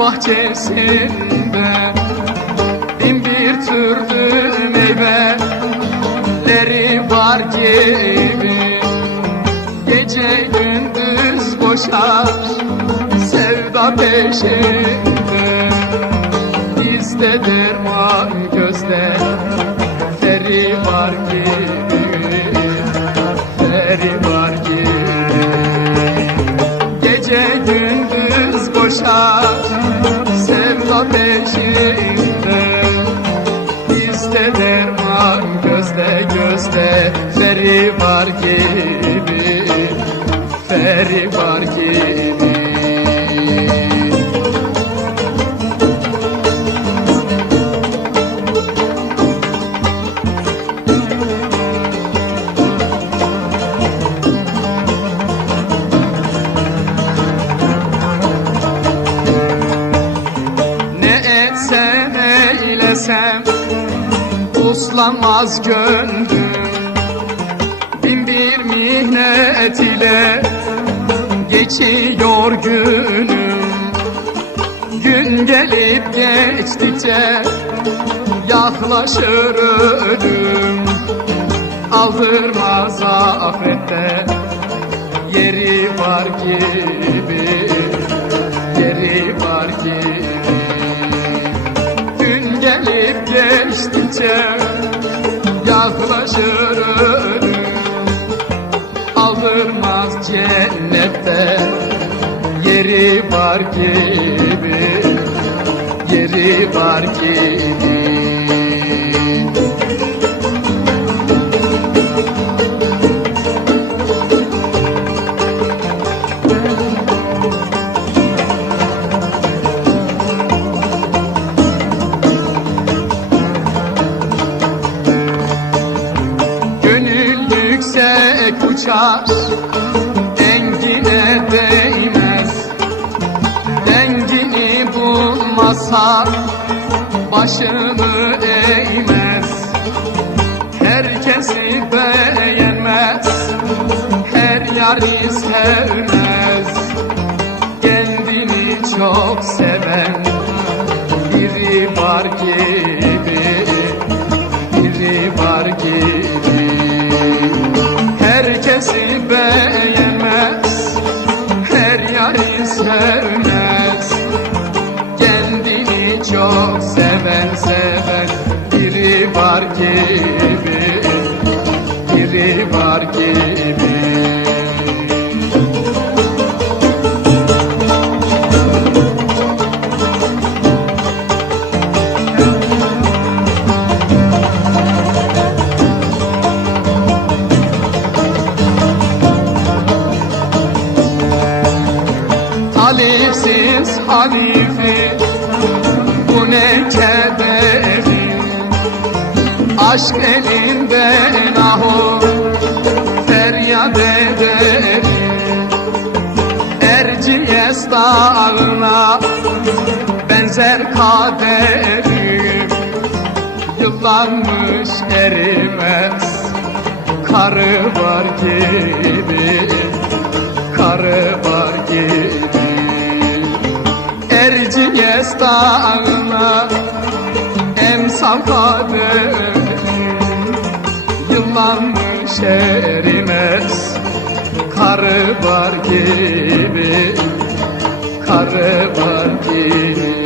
bahçesinde Bin bir türlü meyveleri var gibi. Gece gündüz koşar sevda peşinde. Bizde derman gözde feri var gibi Feri var gibi. Gece gündüz koşar sevda peşinde Bizde derman gözde gözde. Feri var gibi Feri var gibi Uslanmaz gönlüm. Bin bir mihnet ile Geçiyor günüm. Gün gelip geçtikçe Yaklaşır ölüm Aldırmaz afette Yeri var gibi Yeri var gibi gelip geçtikçe yaklaşır ölüm. Aldırmaz cennette yeri var gibi Yeri var gibi yüksek uçar Engine değmez. Dengini bulmasa Başını eğmez. Herkesi beğenmez Her yari sevmez. Kendini çok seven Biri var gibi sevmez Kendini çok seven seven Biri var gibi Biri var gibi Talipsiz halifi Bu ne kederi Aşk elinden ahu Feryat ederim. Erciyes dağına Benzer kaderim. Yıllanmış erimez Karı var gibi karı var gibi Erciyes dağına emsal kaderim Yıllanmış erimez Karı var gibi Karı var gibi